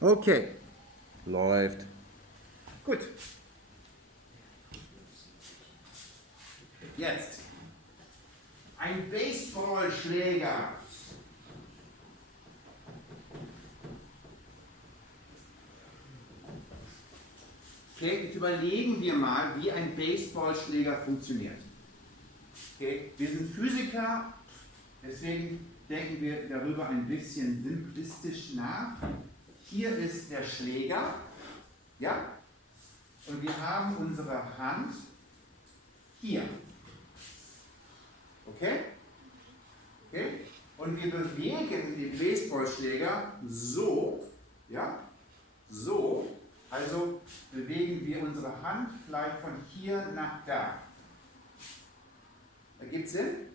Okay, läuft. Gut. Jetzt. Ein Baseballschläger. Okay, jetzt überlegen wir mal, wie ein Baseballschläger funktioniert. Okay, wir sind Physiker, deswegen denken wir darüber ein bisschen simplistisch nach. Hier ist der Schläger, ja, und wir haben unsere Hand hier. Okay? Okay? Und wir bewegen den Baseballschläger so, ja, so, also bewegen wir unsere Hand vielleicht von hier nach da. Ergibt Sinn?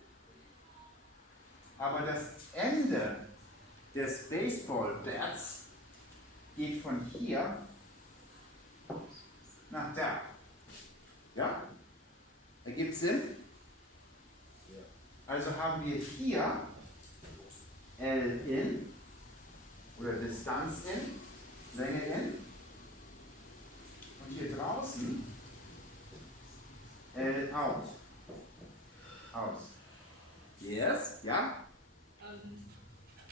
Aber das Ende des Baseballbats geht von hier nach da. Ja? Ergibt Sinn? Also haben wir hier L in oder Distanz in, Länge in. Und hier draußen L out. Aus. Yes? Ja?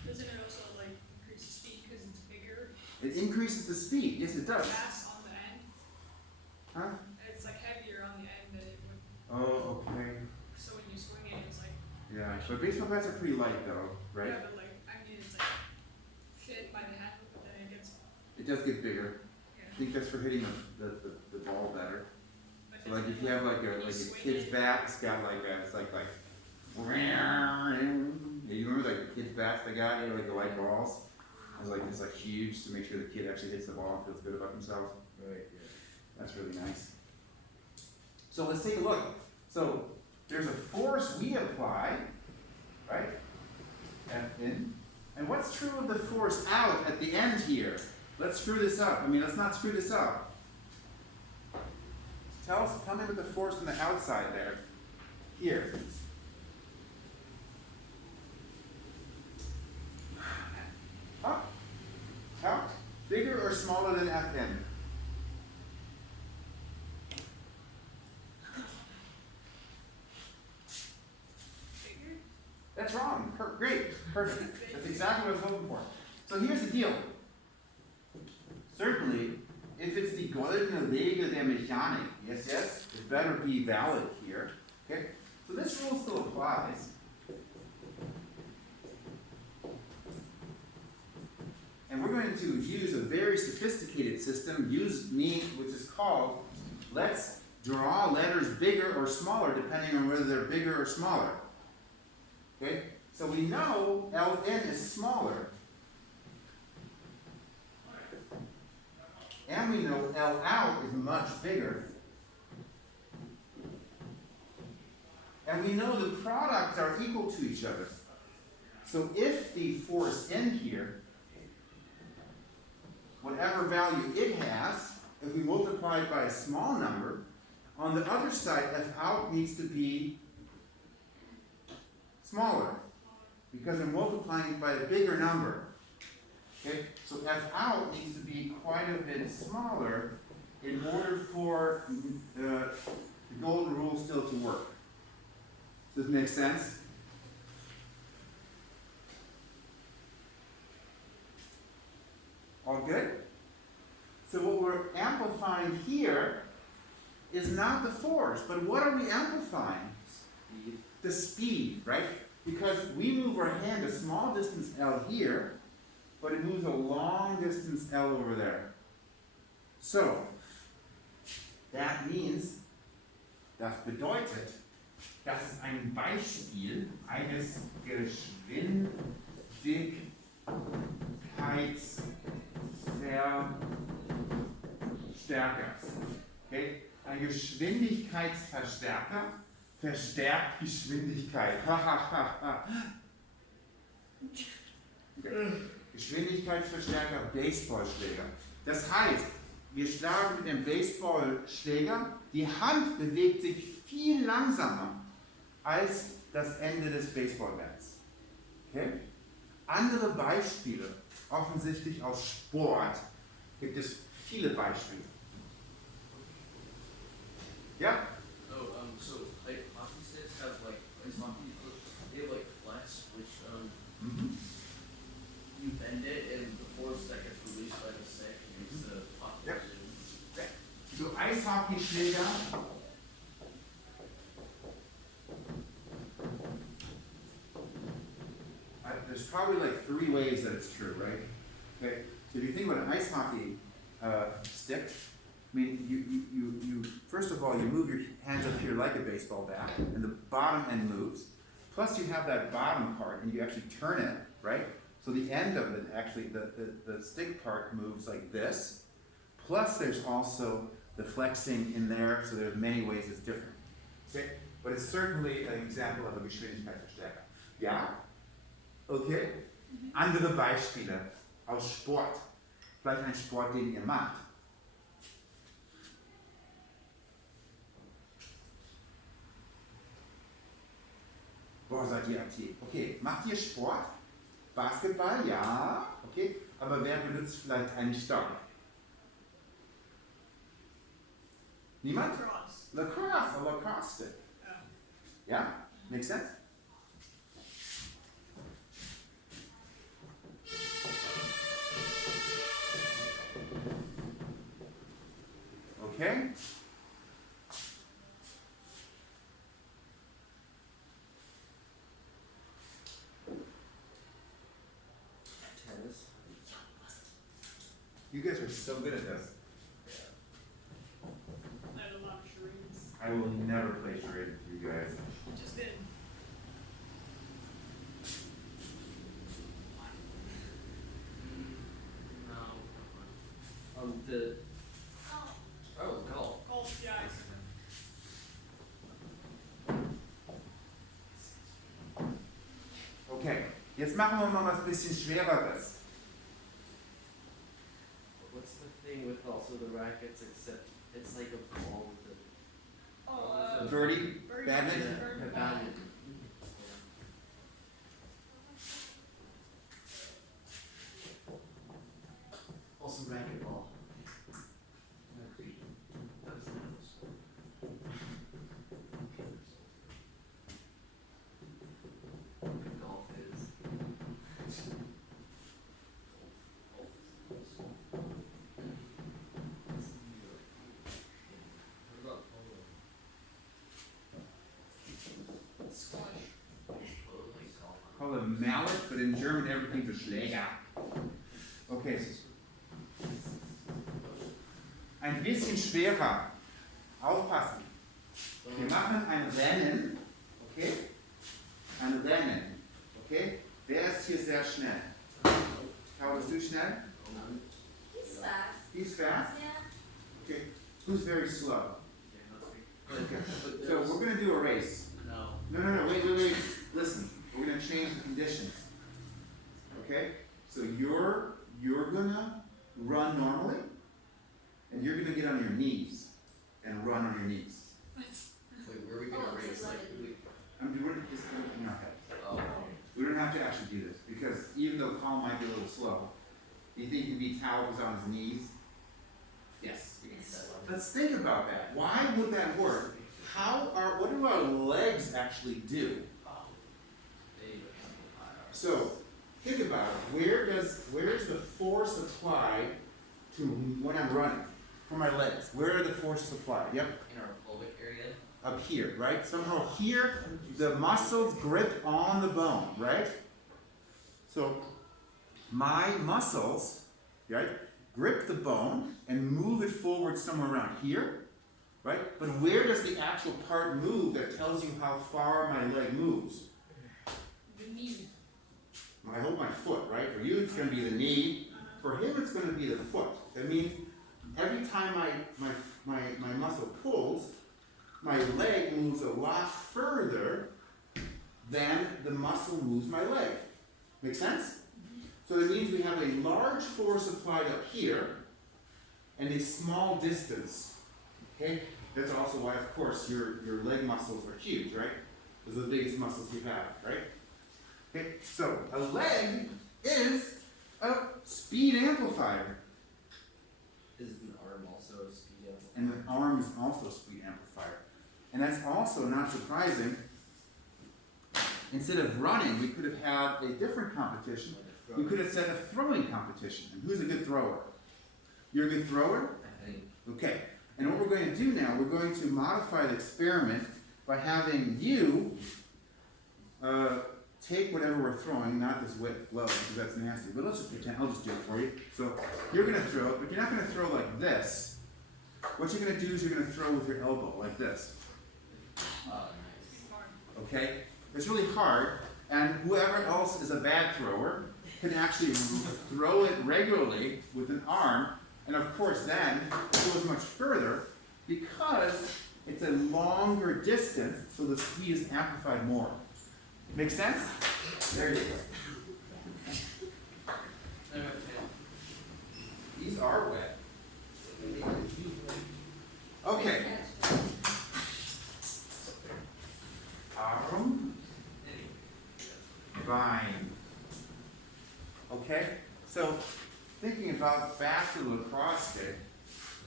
Doesn't it also like increase the speed because it's bigger? It increases the speed. Yes, it does. Mass on the end. Huh? It's like heavier on the end than it would. Oh, okay. So when you swing it, it's like. Yeah, but baseball bats are pretty light though, right? Yeah, but like I mean, it's like fit by the hand, but then it gets. It does get bigger. Yeah. I think that's for hitting the ball better. But So like doesn't if it, you have like when a you swing kid's it- bat, it's got like a, it's like yeah, you remember like the kids' bats they got, you know, like the light balls? It's like huge to make sure the kid actually hits the ball and feels good about themselves. Right, yeah. That's really nice. So let's take a look. So there's a force we apply, right? F in. And what's true of the force out at the end here? Let's screw this up. Let's not screw this up. Tell me what the force on the outside there. Here. Up. Out. Bigger or smaller than Fn? Bigger? That's wrong. Great. Perfect. That's exactly what I was hoping for. So here's the deal. Certainly, if it's the goldene Regel der Mechanik, yes, it better be valid here. Okay? So this rule still applies. And we're going to use a very sophisticated system, which is called, let's draw letters bigger or smaller depending on whether they're bigger or smaller. Okay? So we know Ln is smaller. And we know L out is much bigger. And we know the products are equal to each other. So if the force in here, whatever value it has, if we multiply it by a small number, on the other side, F out needs to be smaller, because I'm multiplying it by a bigger number. Okay, so F out needs to be quite a bit smaller in order for the golden rule still to work. Does it make sense? All good? So what we're amplifying here is not the force, but what are we amplifying? Speed. The speed, right? Because we move our hand a small distance L here, but it moves a long distance L over there. So, that means, das bedeutet, das ist ein Beispiel eines Geschwindigkeitsverstärkers. Okay? Ein Geschwindigkeitsverstärker verstärkt Geschwindigkeit. Okay. Geschwindigkeitsverstärker, Baseballschläger. Das heißt, wir schlagen mit dem Baseballschläger, die Hand bewegt sich viel langsamer als das Ende des Baseballbats. Okay? Andere Beispiele. offensichtlich aus Sport gibt es viele Beispiele. Ja? So like hockey sticks have like ice hockey, they have like flex, which Mhm. you bend it and the force that gets released by the stick makes the puck Yep. zoom. So Eishockeyschläger. There's probably like 3 ways that it's true, right? Okay. So if you think about an ice hockey stick, I mean, you first of all, you move your hands up here like a baseball bat, and the bottom end moves. Plus, you have that bottom part, and you actually turn it, right? So the end of it, actually, the stick part moves like this. Plus, there's also the flexing in there, so there's many ways it's different. Okay? But it's certainly an example of a Geschwindigkeitsverstärker. Ja? Okay? Andere Beispiele aus Sport. Vielleicht ein Sport, den ihr macht. Boah, seid ihr aktiv. Okay, macht ihr Sport? Basketball? Ja. Okay, aber wer benutzt vielleicht einen Stock? Niemand? Cross. Lacrosse, a lacrosse stick. Oh. Yeah? Make sense? Okay? Tennis. You guys are so good at this. I had a lot of charades. I will never play charades with you guys. Just did. No. The Oh, golf. golf, yeah, I see. Okay, jetzt machen wir mal was bisschen Schwereres. What's the thing with also the rackets except it's like a ball with Oh, Birdie, Birdie. badminton. Bird a ball. badminton. Also racquetball. Golf is. What about polo? Squash. Polo like golf. Call it a mallet, but in German everything's a Schläger. Okay. Ein bisschen schwerer. Aufpassen. Wir machen ein Rennen. Okay? Ein Rennen. Okay? Wer ist hier sehr schnell? How bist du schnell? He's fast. He's fast? Yeah. Okay. Who's very slow? Okay. But So we're gonna do a race. No. No, wait. Listen, we're gonna change the conditions. Okay? So you're gonna run normally, and you're gonna get on your knees and run on your knees. Wait, where are we gonna Oh, it's race? Like, like- we, I'm doing this in our heads. oh, We don't have to actually do this, because even though Colin might be a little slow, do you think he can beat Tao if he's on his knees? Yes. Let's think about that. Why would that work? What do our legs actually do? they, So, think about it. Where's the force applied to when I'm running? For my legs. Where are the forces applied? Yep, in our pelvic area. up here, right? Somehow here, the muscles grip on the bone, right? So, my muscles, right, grip the bone and move it forward somewhere around here, right? But where does the actual part move that tells you how far my leg moves? The knee. I hold my foot, right? For you, it's going to be the knee. For him, it's going to be the foot. That means every time my muscle pulls, my leg moves a lot further than the muscle moves my leg. Make sense? So it means we have a large force applied up here and a small distance. Okay? That's also why, of course, your leg muscles are huge, right? Those are the biggest muscles you have, right? Okay, so a leg is a speed amplifier. Is an arm also a speed amplifier? And the arm is also a speed amplifier. And that's also not surprising. Instead of running, we could have had a different competition. We could have said a throwing competition. And who's a good thrower? You're a good thrower? I think. Okay. And what we're going to do now, we're going to modify the experiment by having you take whatever we're throwing, not this wet glove, because that's nasty. But let's just pretend, I'll just do it for you. So you're going to throw it, but you're not going to throw like this. What you're going to do is you're going to throw with your elbow, like this. Okay? It's really hard, and whoever else is a bad thrower can actually throw it regularly with an arm, and of course then it goes much further because it's a longer distance, so the speed is amplified more. Make sense? There you go. These are wet. Okay. Arm. Vine. Okay? So, thinking about back to the lacrosse stick,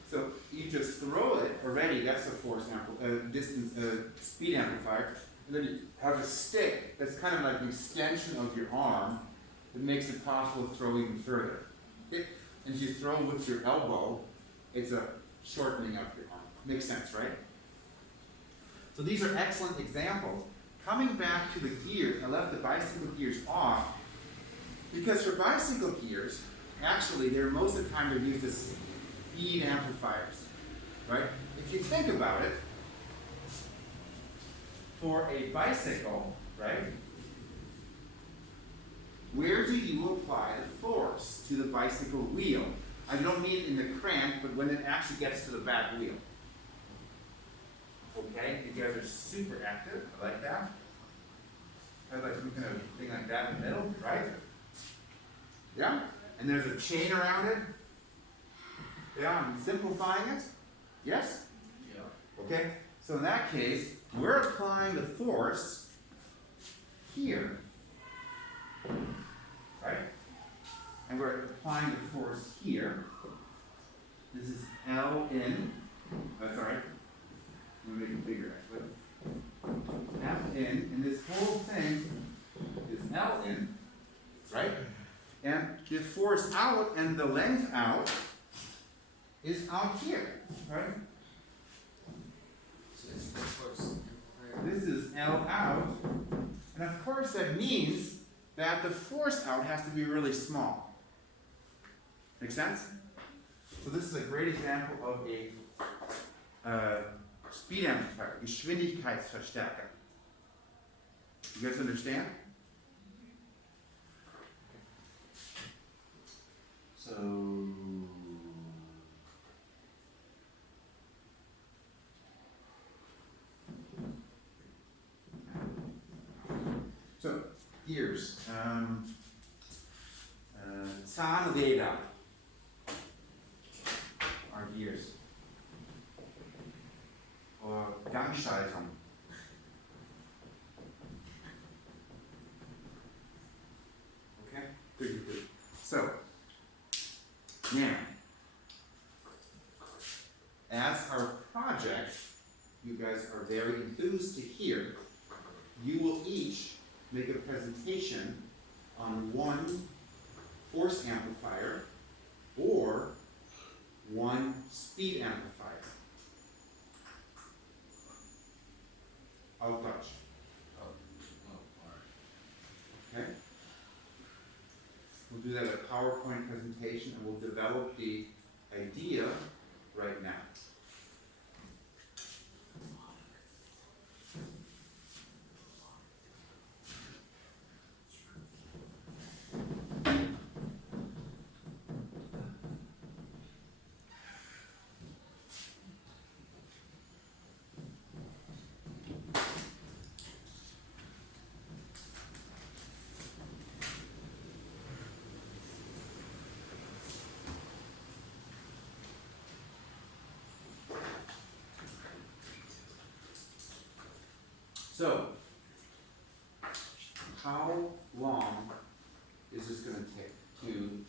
so you just throw it already, that's a force speed amplifier, and then you have a stick that's kind of like an extension of your arm that makes it possible to throw even further. Okay? And as you throw with your elbow, it's a shortening of your arm. Makes sense, right? So these are excellent examples. Coming back to the gears, I left the bicycle gears off because for bicycle gears, actually, most of the time they're used as speed amplifiers, right? If you think about it, for a bicycle, right, where do you apply the force to the bicycle wheel? I don't mean in the crank, but when it actually gets to the back wheel. Okay, you guys are super active. I like that. I like some kind of thing like that in the middle, right? Yeah? And there's a chain around it. Yeah, I'm simplifying it. Yes? Yeah. Okay, so in that case, we're applying the force here. Right? And we're applying the force here. This is L in. Sorry. I'm going to make it bigger actually. F in, and this whole thing is L in, right? And the force out and the length out is out here, right? So it's the force amplifier. This is L out, and of course that means that the force out has to be really small. Make sense? So this is a great example of a speed amplifier, Geschwindigkeitsverstärker. You guys understand? So gears. Zahnräder are gears. Or Gangschaltung. Okay? Good, good. So, now, as our project, you guys are very enthused to hear, you will each make a presentation on one force amplifier or one speed amplifier. Auf Deutsch. Alright. Okay? We'll do that as a PowerPoint presentation and we'll develop the idea right now. So, how long is this going to take to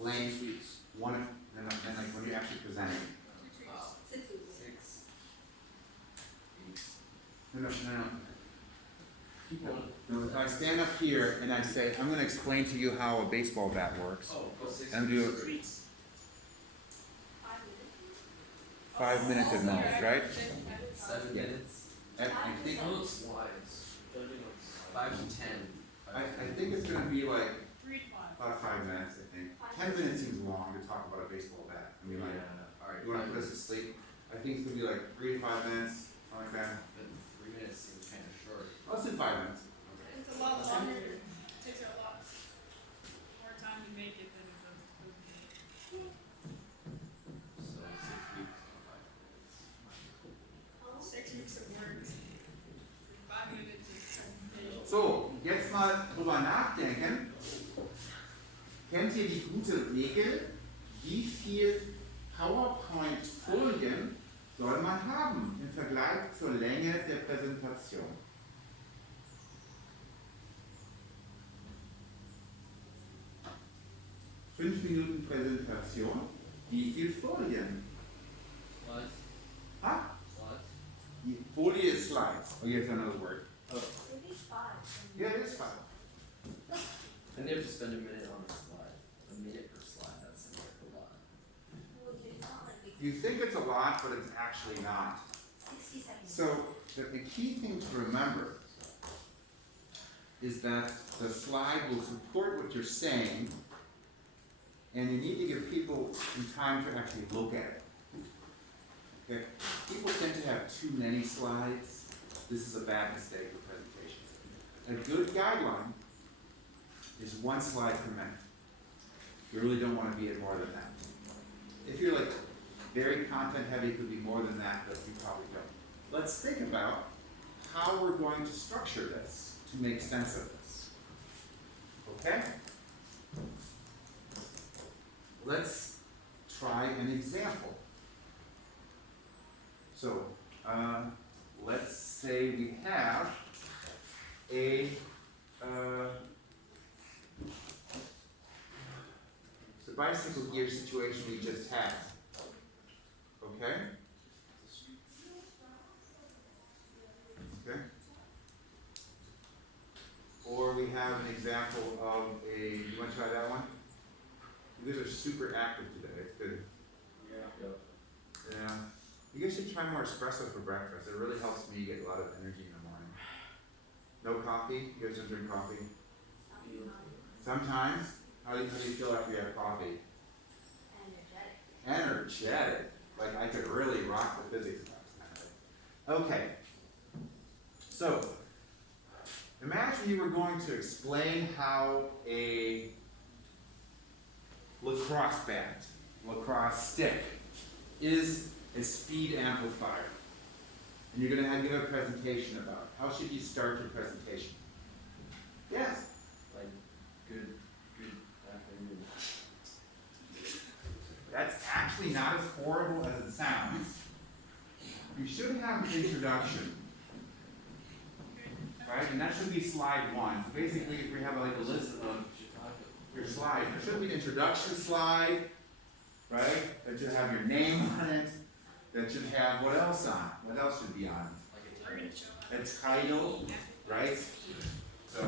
length, Weeks. one, and like when you're actually presenting. 2 trees. 6 weeks. 6. 8. No. People. No, if I stand up here and I say, I'm gonna explain to you how a baseball bat works. Oh, 6. And do it. Trees. 5 5 minutes. minutes at most, right? 7 Yeah. minutes. I think, Oh, slides. 5 to 10. I think it's gonna be like 3 to 5. about 5 minutes, I think. 10 minutes seems long to talk about a baseball bat. I mean, like, Alright. you wanna put us to sleep? I think it's gonna be like 3 to 5 minutes, something like that. But 3 minutes seems kind of short. Let's do 5 minutes. It's a lot longer. It takes a lot more time to make it than it does to make it. So 6 weeks, 5 minutes. 6 weeks of work. 5 minutes of presentation. So, jetzt mal drüber nachdenken. Kennt ihr die gute Regel? Wie viel PowerPoint-Folien soll man haben im Vergleich zur Länge der Präsentation? Fünf Minuten Präsentation. Wie viel Folien? Slides. Ah, Slides. die Folie is slides. Oh, here's another word. Maybe 5. Yeah, it is fine. And they have to spend a minute on a slide. A minute per slide, that seems like a lot. Well, it's not like it's You think it's a lot, but it's actually not. 60 seconds. So, the key thing to remember is that the slide will support what you're saying, and you need to give people some time to actually look at it. Okay? People tend to have too many slides. This is a bad mistake with presentations. A good guideline is 1 slide per minute. You really don't want to be at more than that. If you're like very content heavy, it could be more than that, but you probably don't. Let's think about how we're going to structure this to make sense of this. Okay? Let's try an example. So, let's say we have a the bicycle gear situation we just had. Okay? Okay? Or we have an example of you want to try that one? You guys are super active today, it's good. Yeah. You guys should try more espresso for breakfast, it really helps me get a lot of energy in the morning. No coffee? You guys don't drink coffee? Sometimes? How do you feel after you have coffee? Energetic. Energetic. Like I could really rock the physics last night. Okay. So, imagine you were going to explain how a lacrosse bat, lacrosse stick, is a speed amplifier. And you're going to give a presentation about it. How should you start your presentation? Yes? Like, good afternoon. That's actually not as horrible as it sounds. You should have an introduction, right? And that should be slide 1. So basically, if we have like a list of your slides, there should be an introduction slide, right? That should have your name on it. That should have what else on? What else should be on We're gonna show how it? A title, right? So,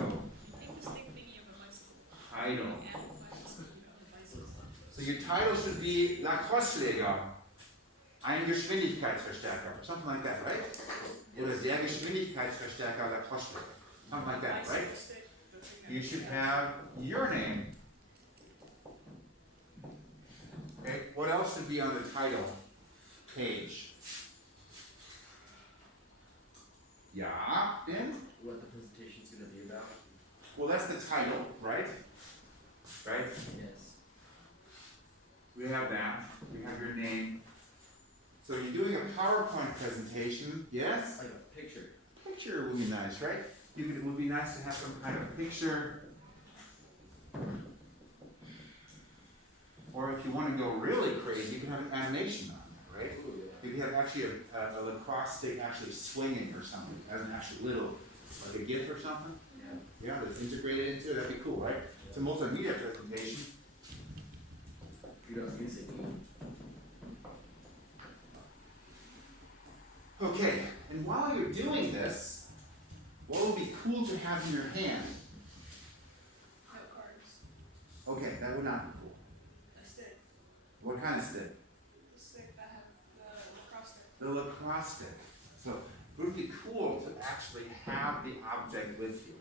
Make this thing thingy of a bicycle. title. Amplify the speed of the bicycle. So your title should be Lacrosse-Schläger, ein Geschwindigkeitsverstärker, something like that, right? Oder der Geschwindigkeitsverstärker Lacrosse-Schläger, something like that, right? Bicycle stick, the thing that- You should have your name. Okay, what else should be on the title page? Yeah, Ben? What the presentation's gonna be about? Well, that's the title, right? Right? Yes. We have that. We have your name. So you're doing a PowerPoint presentation, yes? Like a picture. Picture would be nice, right? It would be nice to have some kind of picture. Or if you want to go really crazy, you can have an animation on it, right? Ooh, yeah. You could have actually a lacrosse stick actually swinging or something, as an actual little, like a GIF or something. Yeah, that's integrated into it, that'd be cool, right? It's a multimedia presentation. You don't use it. Okay, and while you're doing this, what would be cool to have in your hand? Note cards. Okay, that would not be cool. A stick. What kind of stick? The stick that had the lacrosse stick. The lacrosse stick. So it would be cool to actually have the object with you.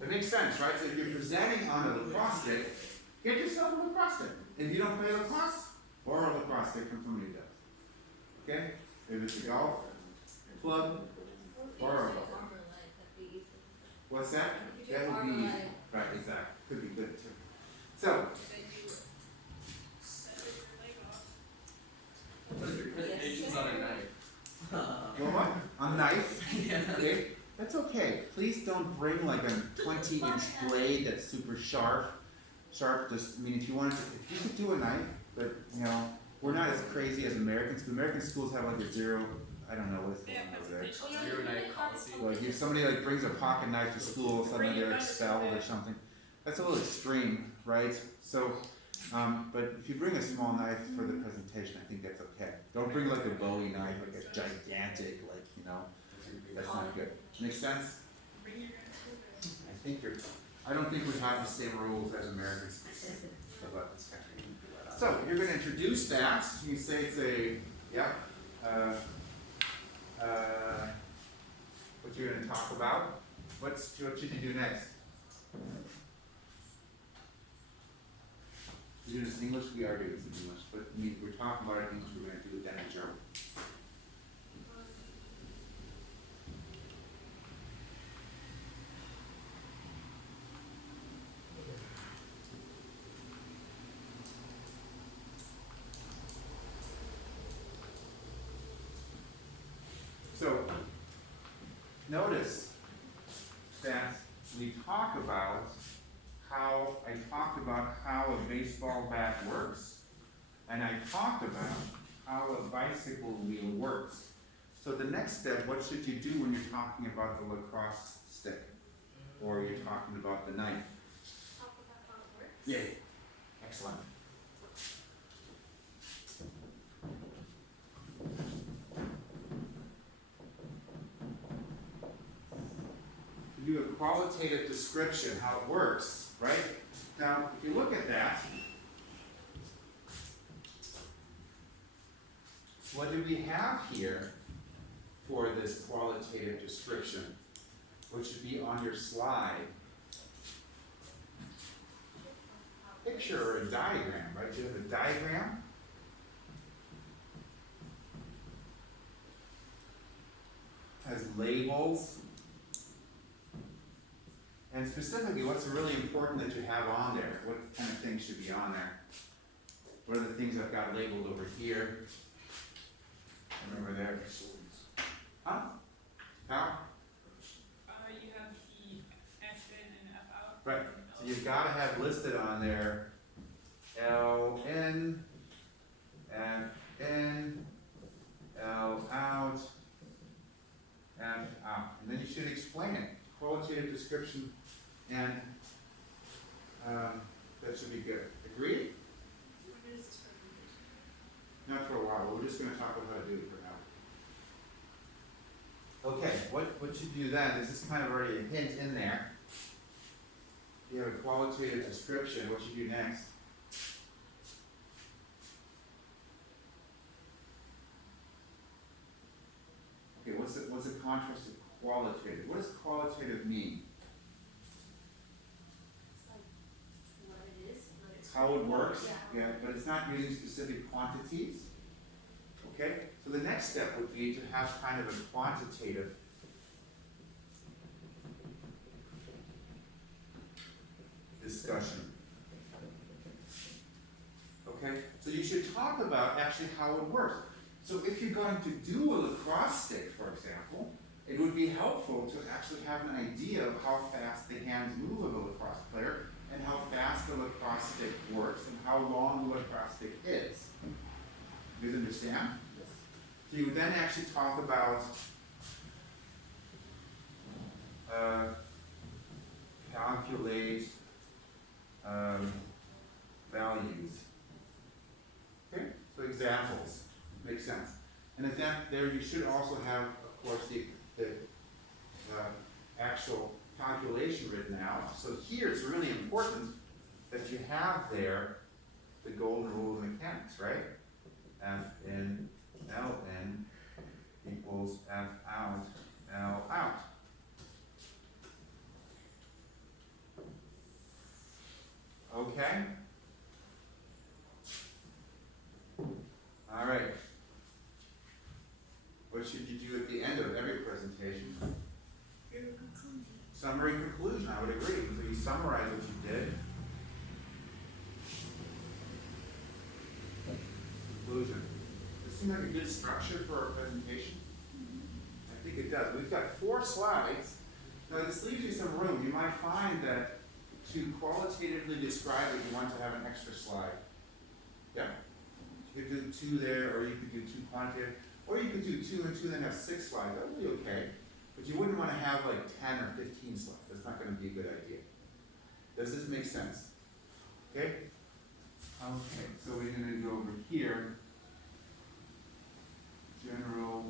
That makes sense, right? So if you're presenting on a lacrosse stick, get yourself a lacrosse stick. If you don't play lacrosse, borrow a lacrosse stick from somebody who does. Okay? If it's a golf club, borrow it. What's that? That would be, right, exactly. Could be good too. So, Then you set your leg off. What if your presentation's on a knife? what? A knife? Yeah. Okay, that's okay. Please don't bring like a 20-inch blade that's super sharp. Just, I mean, if you wanted to, if you could do a knife, but you know, we're not as crazy as Americans. American schools have like a zero, I don't know what it's They called have over there. presentation. Zero knife policy. Well, if somebody like brings a pocket knife to school, suddenly they're expelled or something. That's a little extreme, right? So, but if you bring a small knife for the presentation, I think that's okay. Don't bring like a Bowie knife, like a gigantic, like, you know, that's not good. Make sense? Bring your gun. I don't think we have the same rules as Americans. So, you're gonna introduce that. You say it's a, yeah, what you're gonna talk about. What should you do next? You do this in English? We are doing this in English, but we're talking about it in English, we're gonna do it then in German. So, notice that we talk about I talked about how a baseball bat works, and I talked about how a bicycle wheel works. So the next step, what should you do when you're talking about the lacrosse stick? Or you're talking about the knife? Talk about how it works. Yay. Excellent. Do a qualitative description, how it works, right? Now, if you look at that, what do we have here for this qualitative description? What should be on your slide? Picture or a diagram, right? You have a diagram. Has labels. And specifically, what's really important that you have on there? What kind of things should be on there? What are the things I've got labeled over here? And over there? Huh? How? You have the F in and F out. Right. So you've got to have listed on there L in, F in, L out, F out. And then you should explain it. Qualitative description, and that should be good. Agreed? What is this presentation? Not for a while. We're just going to talk about how to do it for now. Okay, what should you do then? This is kind of already a hint in there. You have a qualitative description. What should you do next? Okay, what's the contrast to qualitative? What does qualitative mean? It's like what it is, what it's. How it works? Yeah. Yeah, but it's not using specific quantities. Okay, so the next step would be to have kind of a quantitative discussion. Okay, so you should talk about actually how it works. So if you're going to do a lacrosse stick, for example, it would be helpful to actually have an idea of how fast the hands move of a lacrosse player and how fast the lacrosse stick works and how long the lacrosse stick is. Do you understand? So you would then actually talk about populate values. Okay, so examples, makes sense. And then there you should also have, of course, the actual calculation written out. So here it's really important that you have there the golden rule of mechanics, right? F in L in equals F out L out. Okay? All right. What should you do at the end of every presentation? Summary conclusion, I would agree. So you summarize what you did. Conclusion. Does this seem like a good structure for our presentation? I think it does. We've got 4 slides. Now this leaves you some room. You might find that to qualitatively describe it, you want to have an extra slide. Yeah? You could do 2 there, or you could do 2 quantitative, or you could do 2 and 2 and then have 6 slides. That would be okay. But you wouldn't want to have like 10 or 15 slides. That's not going to be a good idea. Does this make sense? Okay? Okay, so we're going to go over here. General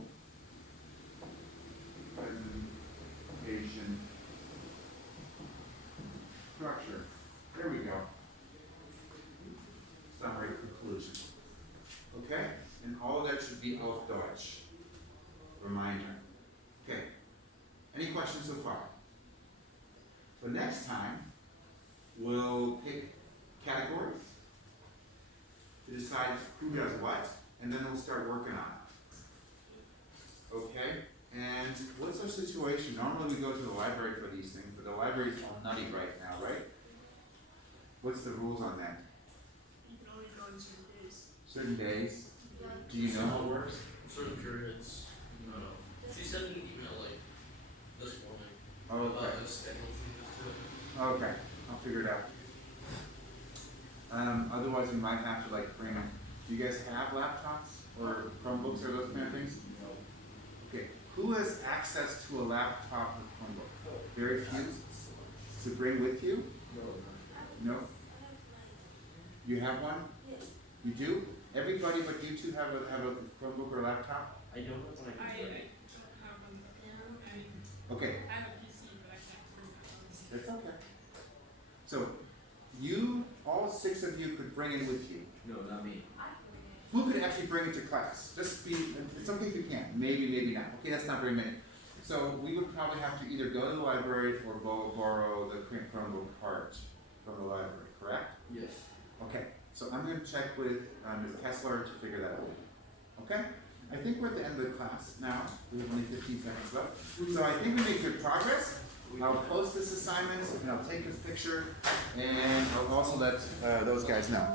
presentation structure. There we go. Summary conclusion. Okay? And all of that should be auf Deutsch. Reminder. Okay. Any questions so far? So next time, we'll pick categories to decide who does what, and then we'll start working on it. Okay? And what's our situation? Normally we go to the library for these things, but the library's all nutty right now, right? What's the rules on that? You can only go in certain days. Certain days? Do you know how it works? Certain periods, no. She sent me an email like this morning Okay. about the schedule changes to it. Okay, I'll figure it out. Otherwise we might have to like bring, do you guys have laptops or Chromebooks or those kind of things? Okay, who has access to a laptop or Chromebook? Very few. To bring with you? No? You have one? Yes. You do? Everybody but you two have a Chromebook or laptop? I don't know when I I don't can play. have one. I mean, Okay, I have a PC, but I can't bring my phone. that's okay. So, you, all 6 of you could bring it with you. No, not me. Who could actually bring it to class? Just be, it's okay if you can't, maybe, maybe not. Okay, that's not very many. So we would probably have to either go to the library or borrow the Chromebook card from the library, correct? Yes. Okay, so I'm gonna check with Ms. Kessler to figure that out. Okay? I think we're at the end of the class now. We have only 15 seconds left. So I think we made good progress. I'll post this assignment and I'll take this picture and I'll also let those guys know.